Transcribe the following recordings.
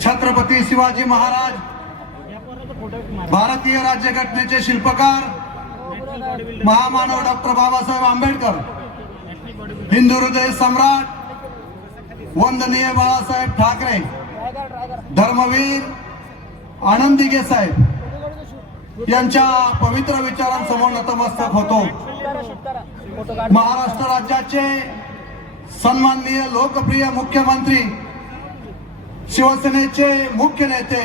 छत्रपती शिवाजी महाराज, भारतीय राज्यघटनेचे शिल्पकार महामानव डॉक्टर बाबासाहेब आंबेडकर, हिंदू हृदय सम्राट वंदनीय बाळासाहेब ठाकरे, धर्मवीर आनंदी साहेब यांच्या पवित्र विचारांसमोर नतमस्तक होतो। महाराष्ट्र राज्याचे सन्माननीय लोकप्रिय मुख्यमंत्री, शिवसेनेचे मुख्य नेते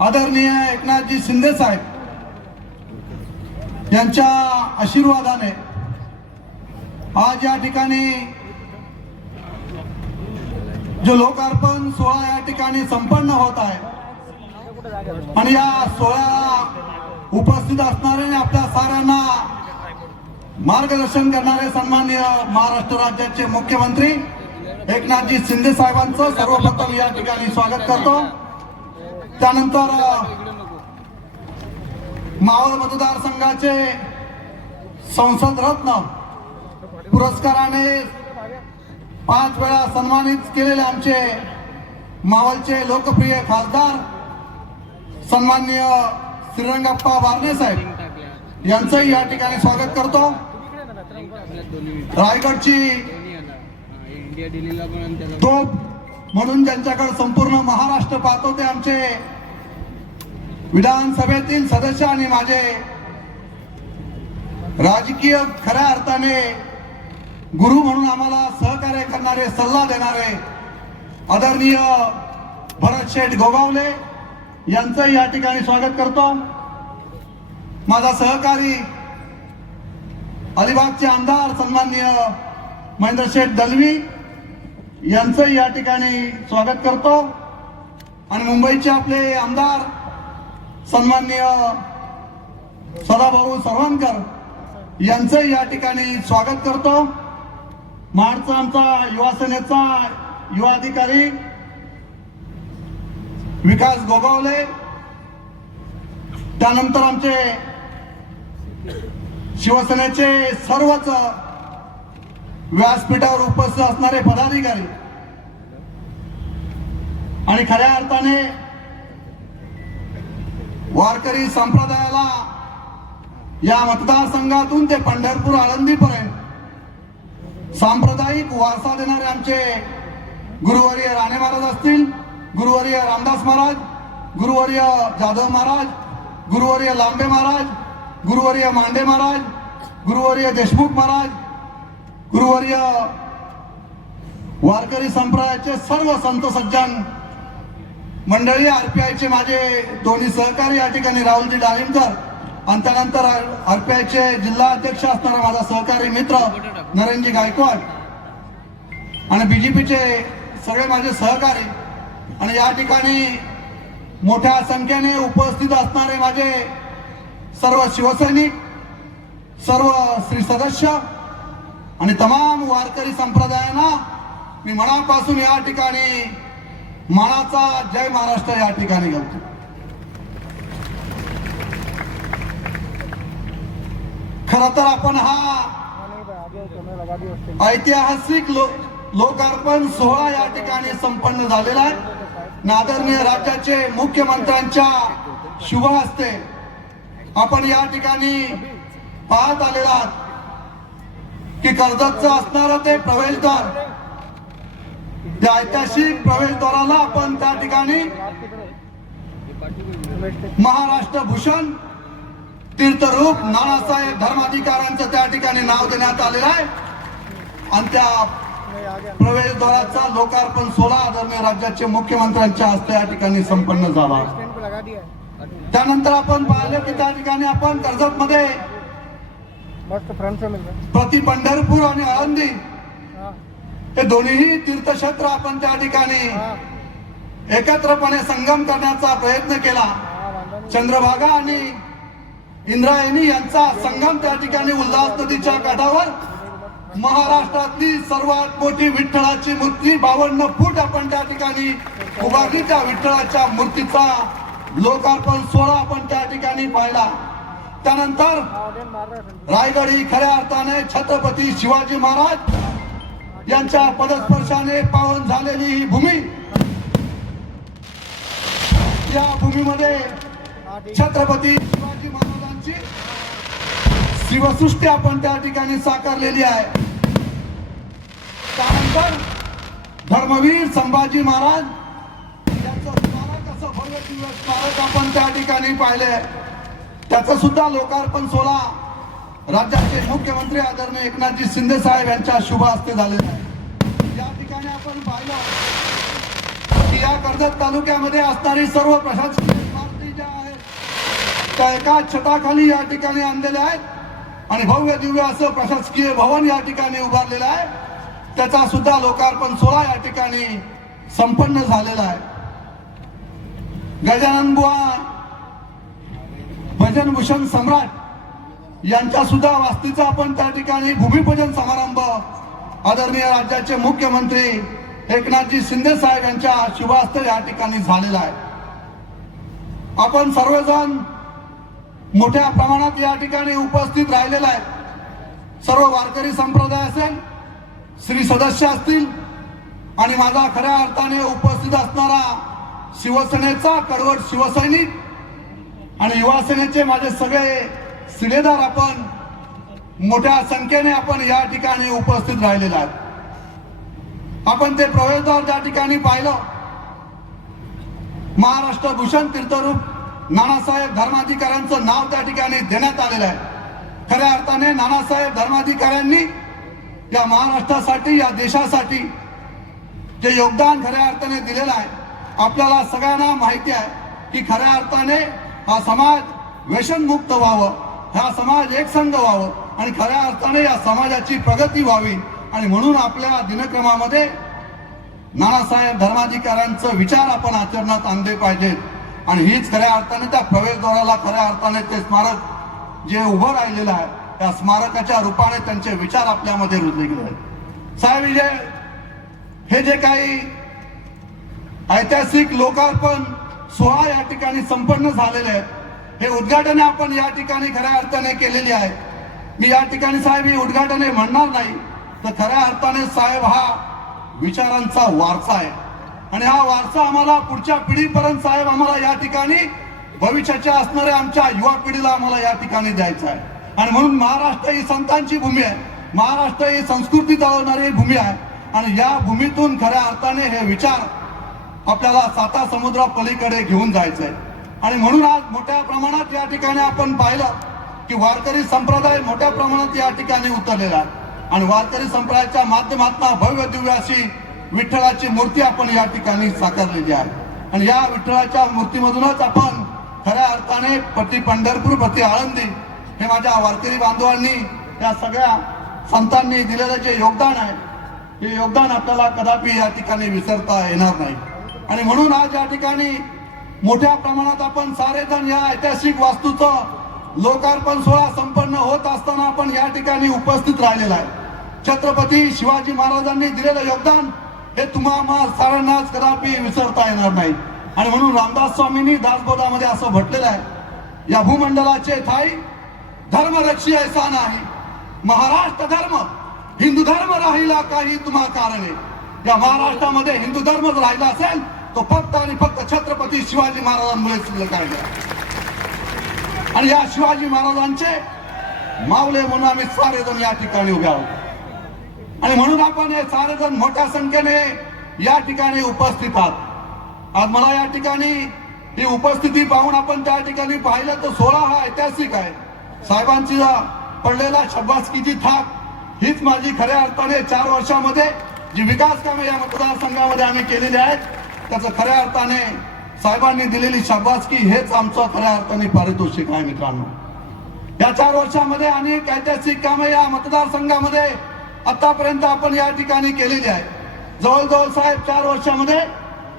आदरणीय एकनाथजी शिंदे साहेब यांच्या आशीर्वादाने आज या ठिकाणी जो लोकार्पण सोहळा या ठिकाणी संपन्न होत आहे आणि या सोहळ्याला उपस्थित असणारे आणि आपल्या साऱ्यांना मार्गदर्शन करणारे सन्माननीय महाराष्ट्र राज्याचे मुख्यमंत्री एकनाथजी शिंदे साहेबांचं सर्वप्रथम या ठिकाणी स्वागत करतो। त्यानंतर मावळ मतदारसंघाचे संसद रत्न पुरस्काराने 5 वेळा सन्मानित केलेले आमचे मावळचे लोकप्रिय खासदार सन्माननीय श्रीरंगप्पा बारणे साहेब यांचंही या ठिकाणी स्वागत करतो। रायगडची तोप म्हणून ज्यांच्याकडे संपूर्ण महाराष्ट्र पाहतो ते आमचे विधानसभेतील सदस्य आणि माझे राजकीय खऱ्या अर्थाने गुरु म्हणून आम्हाला सहकार्य करणारे, सल्ला देणारे आदरणीय भरत शेठ गोगावले यांचंही या ठिकाणी स्वागत करतो। माझा सहकारी अलिबागचे आमदार सन्माननीय महेंद्र शेठ दलवी यांचंही या ठिकाणी स्वागत करतो आणि मुंबईचे आपले आमदार सन्माननीय सदाभाऊ सरवणकर यांचंही या ठिकाणी स्वागत करतो। महाडचा आमचा युवा सेनेचा युवा अधिकारी विकास गोगावले, त्यानंतर आमचे शिवसेनेचे सर्वच व्यासपीठावर उपस्थित असणारे पदाधिकारी आणि खऱ्या अर्थाने वारकरी संप्रदायाला या मतदारसंघातून ते पंढरपूर आळंदीपर्यंत सांप्रदायिक वारसा देणारे आमचे गुरुवर्य राणे महाराज असतील, गुरुवर्य रामदास महाराज, गुरुवर्य जाधव महाराज, गुरुवर्य लांबे महाराज, गुरुवर्य मांडे महाराज, गुरुवर्य देशमुख महाराज, गुरुवर्य वारकरी संप्रदायाचे सर्व संत सज्जन मंडळी, आरपीआयचे माझे दोन्ही सहकारी या ठिकाणी राहुलजी डाळिंबकर आणि त्यानंतर आरपीआयचे जिल्हा अध्यक्ष असणारा माझा सहकारी मित्र नरेंद्रजी गायकवाड आणि बीजेपीचे सगळे माझे सहकारी आणि या ठिकाणी मोठ्या संख्येने उपस्थित असणारे माझे सर्व शिवसैनिक, सर्व श्री सदस्य आणि तमाम वारकरी संप्रदायांना मी मनापासून या ठिकाणी मानाचा जय महाराष्ट्र या ठिकाणी घालतो। खरं तर आपण हा ऐतिहासिक लोकार्पण सोहळा या ठिकाणी संपन्न झालेला आहे। आदरणीय राज्याचे मुख्यमंत्र्यांच्या शुभ हस्ते आपण या ठिकाणी पाहत आलेला आहात की कर्जतचं असणारं ते प्रवेशद्वार, त्या ऐतिहासिक प्रवेशद्वाराला आपण त्या ठिकाणी महाराष्ट्र भूषण तीर्थरूप नानासाहेब धर्माधिकाऱ्यांचं त्या ठिकाणी नाव देण्यात आलेलं आहे आणि त्या प्रवेशद्वाराचा लोकार्पण सोहळा आदरणीय राज्याचे मुख्यमंत्र्यांच्या हस्ते या ठिकाणी संपन्न झाला। त्यानंतर आपण पाहिलं की त्या ठिकाणी आपण कर्जत मध्ये प्रति पंढरपूर आणि आळंदी हे दोन्ही तीर्थक्षेत्र आपण त्या ठिकाणी एकत्रपणे संगम करण्याचा प्रयत्न केला। चंद्रभागा आणि इंद्रायणी यांचा संगम त्या ठिकाणी उल्हास नदीच्या काठावर महाराष्ट्रातली सर्वात मोठी विठ्ठलाची मूर्ती 52 फूट आपण त्या ठिकाणी उभारली। त्या विठ्ठलाच्या मूर्तीचा लोकार्पण सोहळा आपण त्या ठिकाणी पाहिला। त्यानंतर रायगड ही खऱ्या अर्थाने छत्रपती शिवाजी महाराज यांच्या पदस्पर्शाने पावन झालेली ही भूमी या भूमीमध्ये छत्रपती शिवाजी महाराजांची शिवसृष्टी आपण त्या ठिकाणी साकारलेली आहे. त्यानंतर धर्मवीर संभाजी महाराज यांचं स्मारक, असं भव्य दिव्य स्मारक आपण त्या ठिकाणी पाहिले. त्याचं सुद्धा लोकार्पण सोहळा राज्याचे मुख्यमंत्री आदरणीय एकनाथजी शिंदे साहेब यांच्या शुभ हस्ते झालेला आहे. या ठिकाणी आपण पाहिलं की या कर्जत तालुक्यामध्ये असणारी सर्व प्रशासकीय इमारती ज्या आहेत त्या एका छताखाली या ठिकाणी आणलेल्या आहेत आणि भव्य दिव्य असं प्रशासकीय भवन या ठिकाणी उभारलेलं आहे. त्याचा सुद्धा लोकार्पण सोहळा या ठिकाणी संपन्न झालेला आहे. गजानन बुवा भजनभूषण सम्राट यांच्या सुद्धा वास्तूचा आपण त्या ठिकाणी भूमिपूजन समारंभ आदरणीय राज्याचे मुख्यमंत्री एकनाथजी शिंदे साहेब यांच्या शुभ हस्ते या ठिकाणी झालेला आहे. आपण सर्वजण मोठ्या प्रमाणात या ठिकाणी उपस्थित राहिलेला आहे. सर्व वारकरी संप्रदाय असेल, श्री सदस्य असतील आणि माझा खऱ्या अर्थाने उपस्थित असणारा शिवसेनेचा कडवट शिवसैनिक आणि युवासेनेचे माझे सगळे शिलेदार आपण मोठ्या संख्येने आपण या ठिकाणी उपस्थित राहिलेला आहे. आपण ते प्रवेशद्वार ज्या ठिकाणी पाहिलं, महाराष्ट्र भूषण तीर्थरूप नानासाहेब धर्माधिकाऱ्यांचं नाव त्या ठिकाणी देण्यात आलेलं आहे. खऱ्या अर्थाने नानासाहेब धर्माधिकाऱ्यांनी या महाराष्ट्रासाठी, या देशासाठी जे योगदान खऱ्या अर्थाने दिलेलं आहे, आपल्याला सगळ्यांना माहिती आहे की खऱ्या अर्थाने हा समाज व्यसनमुक्त व्हावं, हा समाज एकसंघ व्हावं आणि खऱ्या अर्थाने या समाजाची प्रगती व्हावी आणि म्हणून आपल्या दिनक्रमामध्ये नानासाहेब धर्माधिकाऱ्यांचं विचार आपण आचरणात आणले पाहिजेत आणि हीच खऱ्या अर्थाने त्या प्रवेशद्वाराला खऱ्या अर्थाने ते स्मारक जे उभं राहिलेलं आहे त्या स्मारकाच्या रूपाने त्यांचे विचार आपल्यामध्ये रुजले गेले. साहेब, हे जे काही ऐतिहासिक लोकार्पण सोहळा या ठिकाणी संपन्न झालेले आहेत, हे उद्घाटन आपण या ठिकाणी खऱ्या अर्थाने केलेली आहे. मी या ठिकाणी साहेब ही उद्घाटने म्हणणार नाही, तर खऱ्या अर्थाने साहेब हा विचारांचा वारसा आहे आणि हा वारसा आम्हाला पुढच्या पिढीपर्यंत साहेब आम्हाला या ठिकाणी भविष्याच्या असणाऱ्या आमच्या युवा पिढीला आम्हाला या ठिकाणी द्यायचं आहे. आणि म्हणून महाराष्ट्र ही संतांची भूमी आहे, महाराष्ट्र ही संस्कृती चालवणारी भूमी आहे आणि या भूमीतून खऱ्या अर्थाने हे विचार आपल्याला साता समुद्रा पलीकडे घेऊन जायचं आहे. आणि म्हणून आज मोठ्या प्रमाणात या ठिकाणी आपण पाहिलं की वारकरी संप्रदाय मोठ्या प्रमाणात या ठिकाणी उतरलेला आहे आणि वारकरी संप्रदायाच्या माध्यमातून भव्य दिव्य अशी विठ्ठलाची मूर्ती आपण या ठिकाणी साकारलेली आहे आणि या विठ्ठलाच्या मूर्तीमधूनच आपण खऱ्या अर्थाने प्रति पंढरपूर, प्रति आळंदी हे माझ्या वारकरी बांधवांनी, या सगळ्या संतांनी दिलेलं जे योगदान आहे, हे योगदान आपल्याला कदापि या ठिकाणी विसरता येणार नाही. आणि म्हणून आज या ठिकाणी मोठ्या प्रमाणात आपण सारेजण या ऐतिहासिक वास्तूचं लोकार्पण सोहळा संपन्न होत असताना आपण या ठिकाणी उपस्थित राहिलेला आहे. छत्रपती शिवाजी महाराजांनी दिलेलं योगदान हे तुम्हाला साऱ्यांनाच कदापि विसरता येणार नाही. आणि म्हणून रामदास स्वामींनी दासबोधामध्ये असं म्हटलेलं आहे, या भूमंडलाचे ठाई धर्मरक्षी ऐसा नाही, महाराष्ट्र धर्म हिंदू धर्म राहिला काही तुम्हा कारणे. या महाराष्ट्रामध्ये हिंदू धर्मच राहिला असेल तो फक्त आणि फक्त छत्रपती शिवाजी महाराजांमुळे शिल्लक आहे. आणि या शिवाजी महाराजांचे मावले म्हणून आम्ही सारेजण या ठिकाणी उभे आहोत आणि म्हणून आपण हे सारेजण मोठ्या संख्येने या ठिकाणी उपस्थित आहात. आज मला या ठिकाणी ही उपस्थिती पाहून आपण त्या ठिकाणी पाहिलं तर सोहळा हा ऐतिहासिक आहे. साहेबांची पडलेला शाबासकीची थाप हीच माझी खऱ्या अर्थाने 4 वर्षामध्ये जी विकास कामे या मतदारसंघामध्ये आम्ही केलेली आहेत, त्याचं खऱ्या अर्थाने साहेबांनी दिलेली शाबासकी हेच आमचं खऱ्या अर्थाने पारितोषिक आहे. मित्रांनो, या 4 वर्षामध्ये अनेक ऐतिहासिक कामे या मतदारसंघामध्ये आतापर्यंत आपण या ठिकाणी केलेली आहे. जवळजवळ साहेब 4 वर्षामध्ये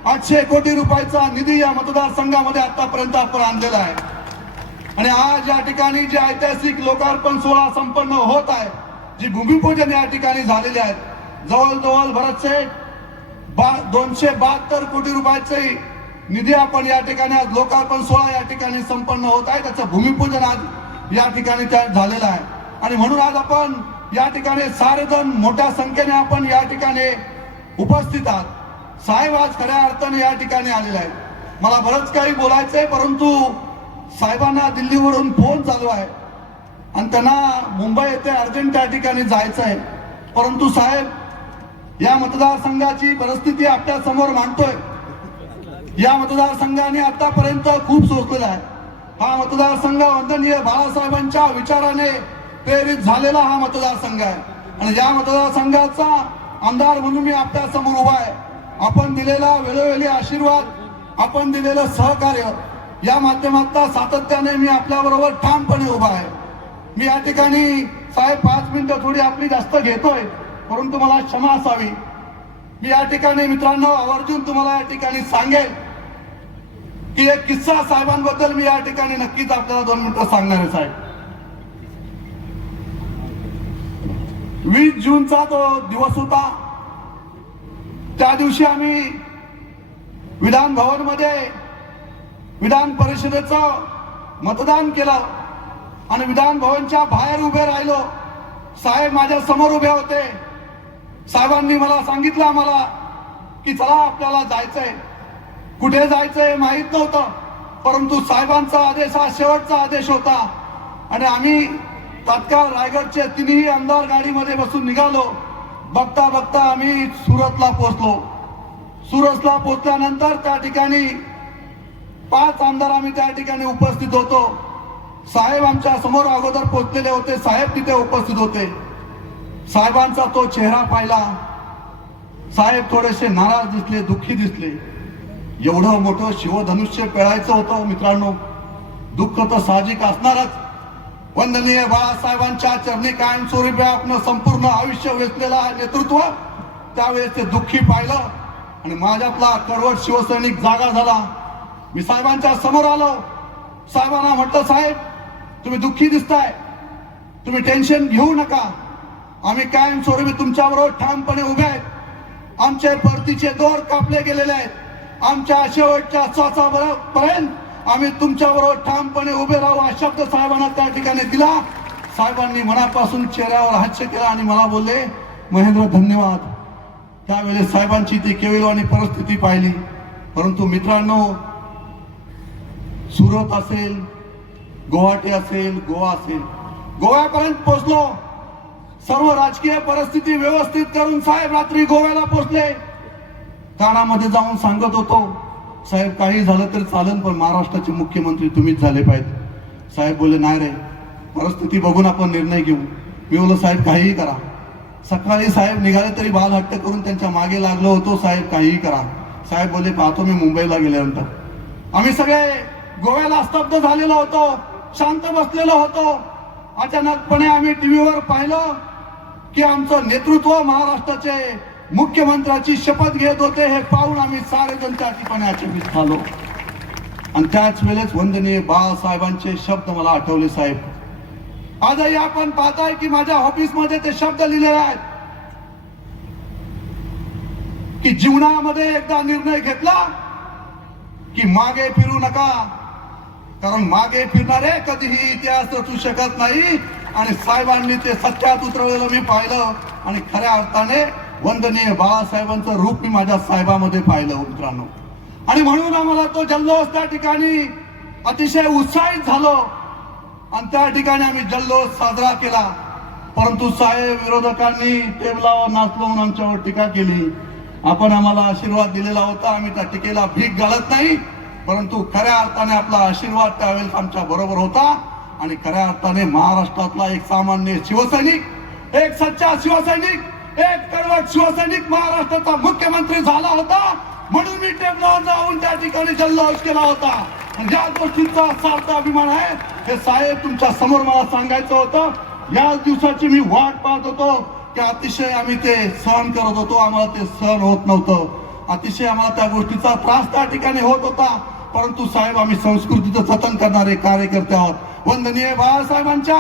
800 कोटी रुपयाचा निधी या मतदारसंघामध्ये आतापर्यंत आपण आणलेला आहे. आणि आज या ठिकाणी जे ऐतिहासिक लोकार्पण सोहळा संपन्न होत आहे, जी भूमिपूजन या ठिकाणी झालेले आहेत, जवळजवळ बरेचसे 272 कोटी रुपयाचे निधी आपण या ठिकाणी आज लोकार्पण सोहळा या ठिकाणी संपन्न होत आहे. त्याचं भूमिपूजन आज या ठिकाणी झालेलं आहे. आणि म्हणून आज आपण या ठिकाणी सारेजण मोठ्या संख्येने आपण या ठिकाणी उपस्थित आहात. साहेब आज खऱ्या अर्थाने या ठिकाणी आलेले आहेत. मला बरंच काही बोलायचंय, परंतु साहेबांना दिल्लीवरून फोन चालू आहे आणि त्यांना मुंबई येथे अर्जंट त्या ठिकाणी जायचं आहे. परंतु साहेब, या मतदारसंघाची परिस्थिती आपल्या समोर मांडतोय. या मतदारसंघाने आतापर्यंत खूप सोसलेला आहे. हा मतदारसंघ वंदनीय बाळासाहेबांच्या विचाराने प्रेरित झालेला हा मतदारसंघ आहे आणि या मतदारसंघाचा आमदार म्हणून मी आपल्या समोर उभा आहे. आपण दिलेला वेळोवेळी आशीर्वाद, आपण दिलेलं सहकार्य, या माध्यमातून सातत्याने मी आपल्या बरोबर ठामपणे उभा आहे. मी या ठिकाणी साहेब 5 मिनिटं थोडी आपली जास्त घेतोय, परंतु मला क्षमा असावी. मी या ठिकाणी मित्रांनो आवर्जून तुम्हाला या ठिकाणी सांगेल की एक किस्सा साहेबांबद्दल मी या ठिकाणी नक्कीच आपल्याला 2 मिनिटं सांगणार आहे. साहेब, 20 जूनचा तो दिवस होता. त्या दिवशी आम्ही विधान भवन मध्ये विधान परिषदेचं मतदान केलं आणि विधान भवनच्या बाहेर उभे राहिलो. साहेब माझ्या समोर उभे होते. साहेबांनी मला सांगितलं आम्हाला की चला आपल्याला जायचंय. कुठे जायचंय माहित नव्हतं, परंतु साहेबांचा आदेश हा शेवटचा आदेश होता आणि आम्ही तात्काळ रायगडचे 3ही आमदार गाडीमध्ये बसून निघालो. बघता बघता आम्ही सुरतला पोहोचलो. सुरतला पोहोचल्यानंतर त्या ठिकाणी 5 आमदार आम्ही त्या ठिकाणी उपस्थित होतो. साहेब आमच्या समोर अगोदर पोहोचलेले होते. साहेब तिथे उपस्थित होते. साहेबांचा तो चेहरा पाहिला. साहेब थोडेसे नाराज दिसले, दुःखी दिसले. एवढं मोठं शिवधनुष्य पेळायचं होतं मित्रांनो, दुःख तर साहजिक असणारच. वंदनीय बाळासाहेबांच्या चरणी कायमस्वरूपी आपलं संपूर्ण आयुष्य वेचलेलं नेतृत्व, त्यावेळेस ते दुःखी पाहिलं आणि माझ्यातला कडवट शिवसैनिक जागा झाला. मी साहेबांच्या समोर आलो. साहेबांना म्हटलं, साहेब तुम्ही दुःखी दिसताय, तुम्ही टेन्शन घेऊ नका, आम्ही कायमस्वरूपी तुमच्याबरोबर ठामपणे उभे आहेत. आमचे परतीचे दोर कापले गेलेले आहेत. आमच्या शेवटच्या श्वासापर्यंत आम्ही तुमच्याबरोबर ठामपणे उभे राहू हा शब्द साहेबांना त्या ठिकाणी दिला. साहेबांनी मनापासून चेहऱ्यावर हास्य केला आणि मला बोलले, महेंद्र धन्यवाद. त्यावेळेस साहेबांची ती केविलवाणी परिस्थिती पाहिली. परंतु मित्रांनो, सुरत असेल, गुवाहाटी असेल, गोवा असेल, गोव्यापर्यंत पोहोचलो. सर्व राजकीय परिस्थिती व्यवस्थित करून साहेब रात्री गोव्याला पोहोचले. कानामध्ये जाऊन सांगत होतो, साहेब काही झालं तरी चालेल, पण महाराष्ट्राचे मुख्यमंत्री तुम्हीच झाले पाहिजे. साहेब बोलले, नाही रे, परिस्थिती बघून आपण निर्णय घेऊ. मी बोललो, साहेब काहीही करा. सकाळी साहेब निघाले तरी बाल हट्ट करून त्यांच्या मागे लागलो होतो, साहेब काहीही करा. साहेब बोलले, पाहतो मी मुंबईला गेल्यानंतर. आम्ही सगळे गोव्याला स्तब्ध झालेलो होतो, शांत बसलेलो होतो. अचानकपणे आम्ही टीव्हीवर पाहिलं की आमचं नेतृत्व महाराष्ट्राचे मुख्यमंत्र्याची शपथ घेत होते. हे पाहून आम्ही सारेजण त्या ठिकाणी अचंबित झालो आणि त्याच वेळेस वंदनीय बाळासाहेबांचे शब्द मला आठवले. साहेब, आजही आपण पाहताय की माझ्या ऑफिसमध्ये ते शब्द लिहिलेले आहेत की जीवनामध्ये एकदा निर्णय घेतला की मागे फिरू नका, कारण मागे फिरणारे कधीही इतिहास रचू शकत नाही. आणि साहेबांनी ते सत्यात उतरवलेलं मी पाहिलं आणि खऱ्या अर्थाने वंदनीय बाळासाहेबांचं रूप मी माझ्या साहेबांमध्ये पाहिलं मित्रांनो. आणि म्हणून आम्हाला तो जल्लोष त्या ठिकाणी अतिशय उत्साहित झालो आणि त्या ठिकाणी आम्ही जल्लोष साजरा केला. परंतु साहेब विरोधकांनी टेबलावर नाचलो म्हणून आमच्यावर टीका केली. आपण आम्हाला आशीर्वाद दिलेला होता, आम्ही त्या टीकेला भीक घालत नाही, परंतु खऱ्या अर्थाने आपला आशीर्वाद त्यावेळेस आमच्या बरोबर होता. आणि खऱ्या अर्थाने महाराष्ट्रातला एक सामान्य शिवसैनिक, एक सच्चा शिवसैनिक, एक कडवट शिवसैनिक महाराष्ट्राचा मुख्यमंत्री झाला होता. म्हणून मी टेबलावर जाऊन त्या ठिकाणी जल्लोष केला होता. आणि या गोष्टीचा सार्थ अभिमान आहे. हे साहेब तुमच्या समोर मला सांगायचं होतं. याच दिवसाची मी वाट पाहत होतो की अतिशय आम्ही ते सहन करत होतो. आम्हाला ते सहन होत नव्हतं. अतिशय आम्हाला त्या गोष्टीचा त्रास त्या ठिकाणी होत होता. परंतु साहेब, आम्ही संस्कृतीचं जतन करणारे कार्यकर्ते आहोत. वंदनीय बाळासाहेबांच्या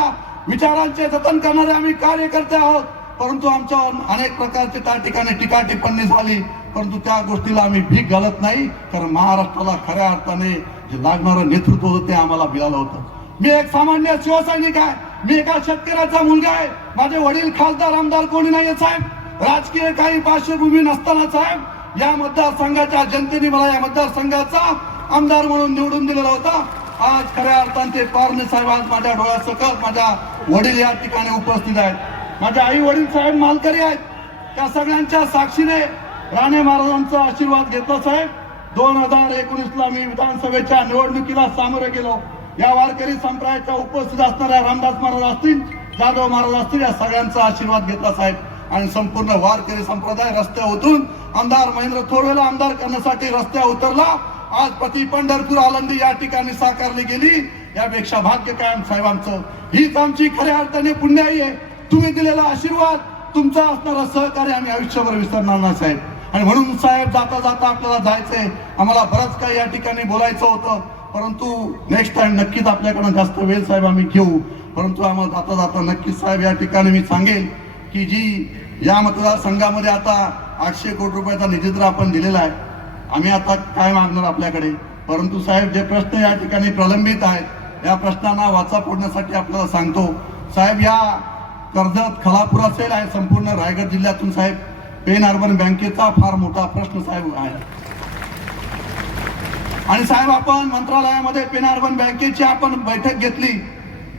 विचारांचे जतन करणारे आम्ही कार्यकर्ते आहोत. परंतु आमच्यावर अनेक प्रकारचे त्या ठिकाणी टीका टिप्पणी झाली, परंतु त्या गोष्टीला आम्ही भीक घालत नाही. कारण महाराष्ट्राला खऱ्या अर्थाने जे लागणारं नेतृत्व होतं ते आम्हाला मिळालं होतं. मी एक सामान्य शिवसैनिक आहे. मी एका शेतकऱ्याचा मुलगा आहे. माझे वडील खासदार आमदार कोणी नाहीये साहेब. राजकीय काही पार्श्वभूमी नसताना साहेब या मतदारसंघाच्या जनतेने मला या मतदारसंघाचा आमदार म्हणून निवडून दिलेला होता. आज खऱ्या अर्थाने ते पारणे साहेब आज माझ्या डोळ्यासकट माझ्या वडील या ठिकाणी उपस्थित आहेत. माझे आई वडील साहेब मालकरी आहेत. त्या सगळ्यांच्या साक्षीने राणे महाराजांचा आशीर्वाद घेतला साहेब. 2019ला मी विधानसभेच्या निवडणुकीला सामोरे गेलो. या वारकरी संप्रदायाच्या उपस्थित असणाऱ्या रामदास महाराज असतील, जाधव महाराज असतील, या सगळ्यांचा आशीर्वाद घेतला साहेब. आणि संपूर्ण वारकरी संप्रदाय रस्त्यावर उतरून आमदार महेंद्र थोरवेला आमदार करण्यासाठी रस्त्यावर उतरला. आज पती पंढरपूर आळंदी या ठिकाणी साकारली गेली. यापेक्षा भाग्य कायम साहेबांचं. हीच आमची खऱ्या अर्थाने पुण्याई आहे. तुम्ही दिलेला आशीर्वाद, तुमचा असणारा सहकार्य आम्ही आयुष्यभर विसरणार नाही साहेब. आणि म्हणून साहेब जाता जाता आपल्याला जायचंय. आम्हाला बरंच काही या ठिकाणी बोलायचं होतं, परंतु नेक्स्ट टाइम नक्कीच आपल्याकडून जास्त वेळ साहेब आम्ही घेऊ. परंतु आम्हाला जाता जाता नक्कीच साहेब या ठिकाणी मी सांगेल की जी या मतदारसंघामध्ये आता 800 कोटी रुपयाचा निधी तर आपण दिलेला आहे. आम्ही आता काय मागणार आपल्याकडे, परंतु साहेब जे प्रश्न या ठिकाणी प्रलंबित आहेत या प्रश्नांना वाचा फोडण्यासाठी आपल्याला सांगतो साहेब. या कर्जत, खलापूर असेल आहे संपूर्ण रायगड जिल्ह्यातून साहेब पेन अर्बन बँकेचा फार मोठा प्रश्न साहेब आहे. आणि साहेब आपण मंत्रालयामध्ये पेन अर्बन बँकेची आपण बैठक घेतली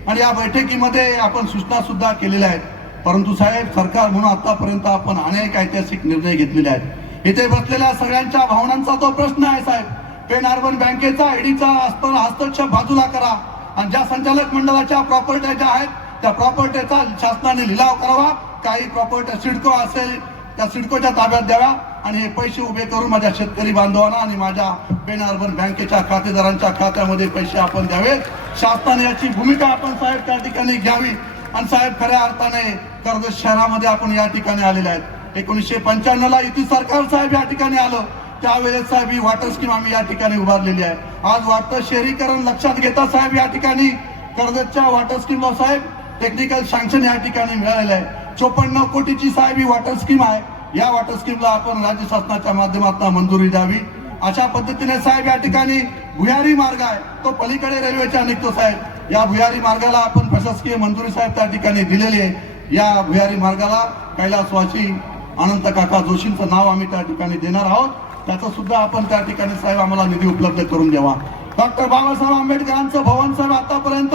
आणि या बैठकीमध्ये आपण सूचना सुद्धा केलेल्या आहेत. परंतु साहेब सरकार म्हणून आतापर्यंत आपण अनेक ऐतिहासिक निर्णय घेतलेले आहेत. इथे बसलेल्या सगळ्यांच्या भावनांचा तो प्रश्न आहे साहेब. पेन अर्बन बँकेचा ईडीचा हस्तक्षेप बाजूला करा आणि ज्या संचालक मंडळाच्या प्रॉपर्ट्या ज्या आहेत त्या प्रॉपर्टीचा शासनाने लिलाव करावा. काही प्रॉपर्टी सिडको असेल त्या सिडकोच्या ताब्यात द्याव्या आणि हे पैसे उभे करून माझ्या शेतकरी बांधवांना आणि माझ्या पेन अर्बन बँकेच्या खातेदारांच्या खात्यामध्ये पैसे आपण द्यावेत. शासनाने याची भूमिका आपण साहेब त्या ठिकाणी घ्यावी. आणि साहेब खऱ्या अर्थाने कर्जत शहरामध्ये आपण या ठिकाणी आलेले आहेत. 1995ला युती सरकार साहेब या ठिकाणी आलं त्यावेळेस साहेब ही वॉटर स्कीम आम्ही या ठिकाणी उभारलेली आहे. आज वाटतं शहरीकरण लक्षात घेता साहेब या ठिकाणी कर्जतच्या वॉटर स्कीमला साहेब टेक्निकल सँक्शन या ठिकाणी मिळालेलं आहे. 54 कोटीची साहेब ही वॉटर स्कीम आहे. या वॉटर स्कीमला आपण राज्य शासनाच्या माध्यमातून मंजुरी द्यावी. अशा पद्धतीने साहेब या ठिकाणी भुयारी मार्ग आहे तो पलीकडे रेल्वेच्या निघतो साहेब. या भुयारी मार्गाला आपण प्रशासकीय मंजुरी साहेब त्या ठिकाणी दिलेली आहे. या भुयारी मार्गाला कैलासवासी अनंत काका जोशींचं नाव आम्ही त्या ठिकाणी देणार आहोत. त्याचं सुद्धा आपण त्या ठिकाणी साहेब आम्हाला निधी उपलब्ध करून द्यावा. डॉक्टर बाबासाहेब आंबेडकरांचं भवन साहेब आतापर्यंत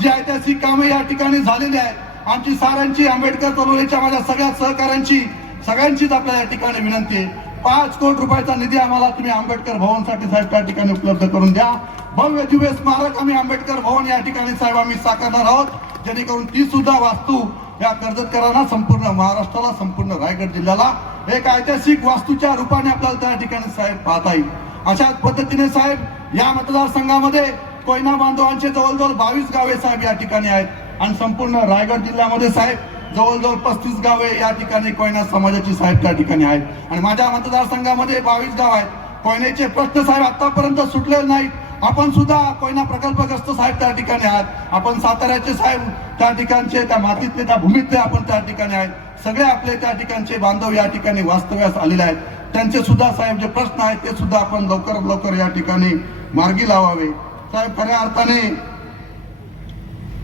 जी ऐतिहासिक कामे या ठिकाणी झालेली आहेत. आमची साऱ्यांची आंबेडकर चळवळीच्या माझ्या सगळ्या सहकाऱ्यांची सगळ्यांचीच आपल्या या ठिकाणी विनंती आहे. 5 कोटी रुपयाचा निधी आम्हाला तुम्ही आंबेडकर भवनसाठी साहेब त्या ठिकाणी उपलब्ध करून द्या. भव्य दिव्य स्मारक आम्ही आंबेडकर भवन या ठिकाणी साहेब आम्ही साकारणार आहोत, जेणेकरून ती सुद्धा वास्तू या कर्जतकरांना, संपूर्ण महाराष्ट्राला, संपूर्ण रायगड जिल्ह्याला एक ऐतिहासिक वास्तूच्या रूपाने आपल्याला त्या ठिकाणी साहेब पाहता येईल. अशाच पद्धतीने साहेब या मतदारसंघामध्ये कोयना बांधवांचे जवळजवळ 22 गावे साहेब या ठिकाणी आहेत आणि संपूर्ण रायगड जिल्ह्यामध्ये साहेब जवळजवळ 35 गावे या ठिकाणी कोयना समाजाची साहेब त्या ठिकाणी आहेत. आणि माझ्या मतदारसंघामध्ये 22 गाव आहेत. कोयनेचे प्रश्न साहेब आतापर्यंत सुटलेले नाहीत. आपण सुद्धा कोयना प्रकल्पग्रस्त साहेब त्या ठिकाणी आहात. आपण साताऱ्याचे साहेब त्या ठिकाणचे, त्या मातीतले, त्या भूमीतले आपण त्या ठिकाणी आहेत. सगळे आपले त्या ठिकाणचे बांधव या ठिकाणी वास्तव्यास आलेले आहेत. त्यांचे सुद्धा साहेब जे प्रश्न आहेत ते सुद्धा आपण लवकरात लवकर या ठिकाणी मार्गी लावावे. साहेब खऱ्या अर्थाने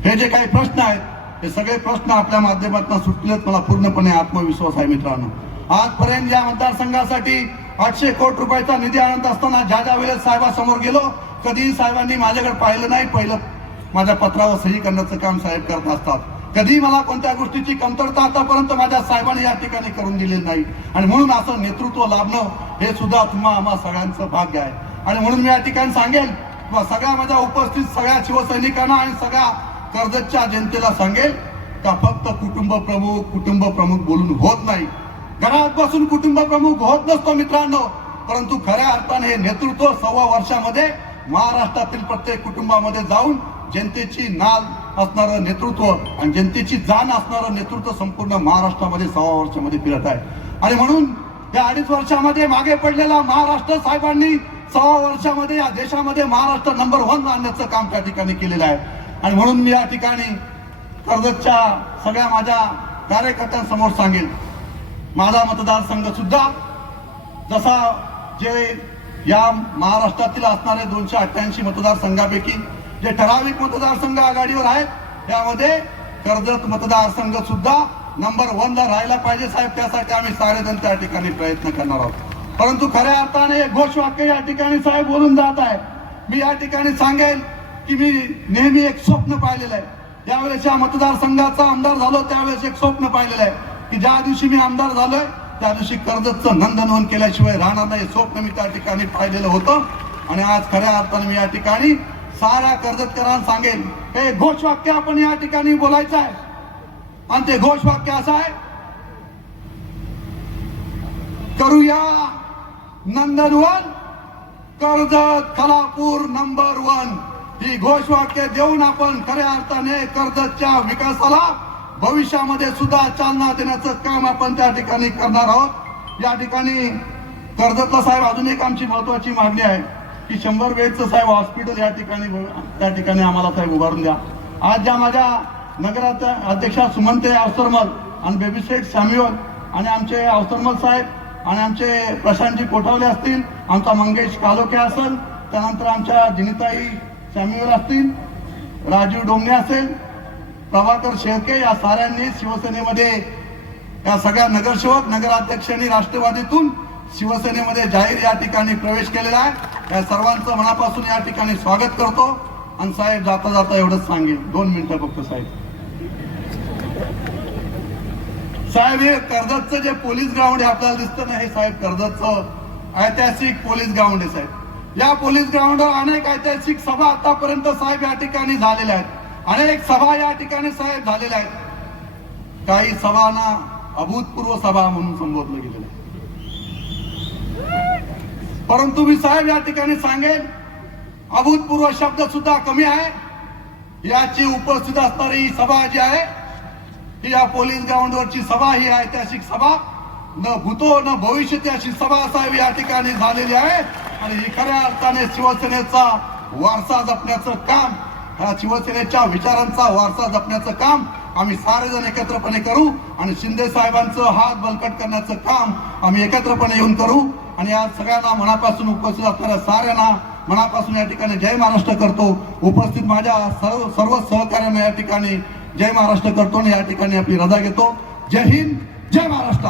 हे जे काही प्रश्न आहेत हे सगळे प्रश्न आपल्या माध्यमातून सुटलेत. मला पूर्णपणे आत्मविश्वास आहे मित्रांनो. आजपर्यंत या मतदारसंघासाठी 800 कोटी रुपयाचा निधी आणत असताना ज्या वेळेस साहेबांसमोर गेलो कधीही साहेबांनी माझ्याकडे पाहिलं नाही. पहिलं माझ्या पत्रावर सही करण्याचं काम साहेब करत असतात. कधी मला कोणत्या गोष्टीची कमतरता आतापर्यंत माझ्या साहेबांनी या ठिकाणी करून दिलेली नाही. आणि म्हणून असं नेतृत्व लाभणं हे सुद्धा आम्हा सगळ्यांचं भाग्य आहे. आणि म्हणून मी या ठिकाणी सांगेल सगळ्या माझ्या उपस्थित सगळ्या शिवसैनिकांना आणि सगळ्या कर्जतच्या जनतेला सांगेल का फक्त कुटुंब प्रमुख बोलून होत नाही. घरात बसून कुटुंब प्रमुख होत नसतो मित्रांनो, परंतु खऱ्या अर्थाने हे नेतृत्व 1.25 वर्षामध्ये महाराष्ट्रातील प्रत्येक कुटुंबामध्ये जाऊन जनतेची नाल असणारं नेतृत्व आणि जनतेची जाण असणारं नेतृत्व संपूर्ण महाराष्ट्रामध्ये 1.25 वर्षामध्ये फिरत आहे. आणि म्हणून या 2.5 वर्षामध्ये मागे पडलेला महाराष्ट्र साहेबांनी 1.25 वर्षामध्ये या देशामध्ये महाराष्ट्र नंबर 1 आणण्याचं काम त्या ठिकाणी केलेलं आहे. आणि म्हणून मी या ठिकाणी कर्जतच्या सगळ्या माझ्या कार्यकर्त्यांसमोर सांगेल माझा मतदारसंघ सुद्धा जसा जे या महाराष्ट्रातील असणारे 288 मतदारसंघापैकी जे ठराविक मतदारसंघ आघाडीवर आहेत त्यामध्ये कर्जत मतदारसंघ सुद्धा नंबर 1 ला राहायला पाहिजे साहेब. त्यासाठी आम्ही सारेजण त्या ठिकाणी प्रयत्न करणार आहोत. परंतु खऱ्या अर्थाने एक घोषवाक्य या ठिकाणी साहेब बोलून जात आहे. मी या ठिकाणी सांगेल की मी नेहमी एक स्वप्न पाहिलेलं आहे. यावेळेस या मतदारसंघाचा आमदार झालो त्यावेळेस एक स्वप्न पाहिलेलं आहे की ज्या दिवशी मी आमदार झालोय त्या दिवशी कर्जतचं नंदनवन केल्याशिवाय राहणार नाही. स्वप्न मी त्या ठिकाणी पाहिलेलं होतं आणि आज खऱ्या अर्थाने मी या ठिकाणी साऱ्या कर्जतकरांना सांगेल हे घोषवाक्य आपण या ठिकाणी बोलायचं आहे. आणि ते घोषवाक्य असं आहे, करूया नंदनवन कर्जत खालापूर नंबर 1. ही घोषवाक्य देऊन आपण खऱ्या अर्थाने कर्जतच्या विकासाला भविष्यामध्ये सुद्धा चालना देण्याचं काम आपण त्या ठिकाणी करणार आहोत. या ठिकाणी कर्जतला साहेब अजून एक आमची महत्वाची मागणी आहे की 100 बेडचं साहेब हॉस्पिटल या ठिकाणी आम्हाला साहेब उभारून द्या. आज ज्या माझ्या नगराच्या अध्यक्षा सुमनते अवसरमल आणि बेबीसेट सॅम्युअल आणि आमचे अवसरमल साहेब आणि आमचे प्रशांतजी कोठावले असतील, आमचा मंगेश कालोखे असेल, त्यानंतर आमच्या जिनिताई सॅम्युअल असतील, राजीव डोंगणे असेल, प्रभाकर शेळके, या साऱ्यांनी शिवसेनेमध्ये या सगळ्या नगरसेवक नगराध्यक्षांनी राष्ट्रवादीतून शिवसेनेमध्ये जाहीर या ठिकाणी प्रवेश केलेला आहे. या सर्वांचं मनापासून या ठिकाणी स्वागत करतो. आणि साहेब जाता जाता एवढंच सांगेन, 2 मिनिटं फक्त साहेब. साहेब हे कर्जतचं जे पोलीस ग्राउंड आहे आपल्याला दिसतं ना, हे साहेब कर्जतचं ऐतिहासिक पोलीस ग्राउंड आहे साहेब. या पोलीस ग्राउंडवर अनेक ऐतिहासिक सभा आतापर्यंत साहेब या ठिकाणी झालेल्या आहेत. अनेक सभा या ठिकाणी साहेब झालेल्या आहेत. काही सभांना अभूतपूर्व सभा म्हणून संबोधलं गेलेलं आहे. परंतु मी साहेब या ठिकाणी सांगेन, अभूतपूर्व शब्द सुद्धा कमी आहे. याची उपस्थित असणारी ही सभा जी आहे ही या पोलीस ग्राउंडवरची सभा, ही ऐतिहासिक सभा, न भूतो न भविष्य अशी सभा साहेब या ठिकाणी झालेली आहे. आणि ही खऱ्या अर्थाने शिवसेनेचा वारसा जपण्याचं काम, ह्या शिवसेनेच्या विचारांचा वारसा जपण्याचं काम आम्ही सारेजण एकत्रपणे करू आणि शिंदे साहेबांचं हात बलकट करण्याचं काम आम्ही एकत्रपणे येऊन करू. आणि आज सगळ्यांना मनापासून उपस्थित असणाऱ्या साऱ्यांना मनापासून या ठिकाणी जय महाराष्ट्र करतो. उपस्थित माझ्या सर्व सहकार्यांना या ठिकाणी जय महाराष्ट्र करतो आणि या ठिकाणी आपली रजा घेतो. जय हिंद, जय महाराष्ट्र.